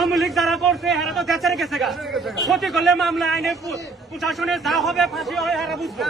আওয়ামী লীগ যারা করছে এরা তো দেশের গেছে গা, ক্ষতি করলে মামলা আইনে প্রশাসনে যা হবে ফাঁসি হয় এরা বুঝবে।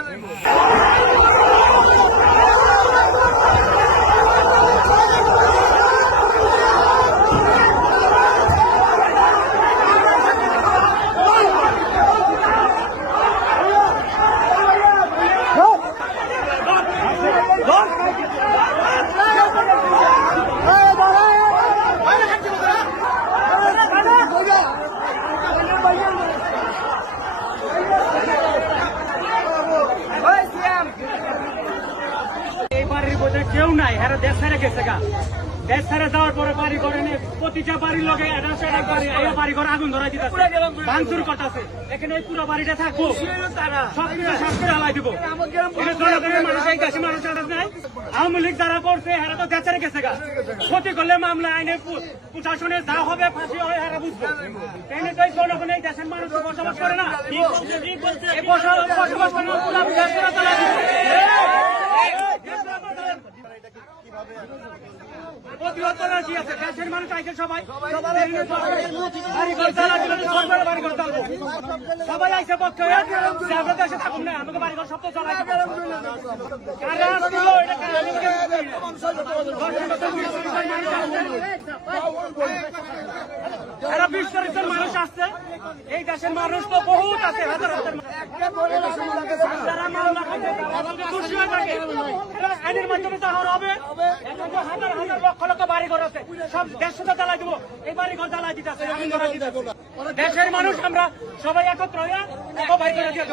এই বাড়ির বোঝে কেউ নাই, এরা দেশ ছেড়ে গেছে গা। দেশ ছেড়ে যাওয়ার পরে বাড়ি ঘরে প্রতিটা বাড়ির লোকে বাড়ি ঘরে আগুন ধরাই দিতে ভাঙচুর করতেছে। এখানে এই পুরো বাড়িটা থাকবো, সবকিছু সব করে হালাই দিব। মানুষ এই দেশে মানুষ নাই। আওয়ামী লীগ যারা করছে এরা তো দেশ ছেড়ে গেছে গা, ক্ষতি করলে মামলা আইনে প্রশাসনে যা হবে ফাঁসি হয় এরা বুঝবে। এনে তো এই জনগণ এই দেশের মানুষ বসবাস করে না, বসবাস করে দেশের মানুষ আইছে সবাই সবাই আইসে পক্ষে আমরা দেশে থাকুন না, আমাকে বাড়িঘর সব তো চলাই এরা 20 তারিখের মানুষ আসছে। এই দেশের মানুষ তো বহুত আছে, হাজার হাজার যারা মামলা খুশি হয়ে থাকে আইনের মাধ্যমে তা হবে। হাজার হাজার লক্ষ লক্ষ বাড়ি ঘর আছে, সব দেশ সাথে জ্বালাই দিব, এই বাড়ি ঘর জ্বালাই দিতে দেশের মানুষ আমরা সবাই একত্র হয়ে বাড়ি করে দিয়ে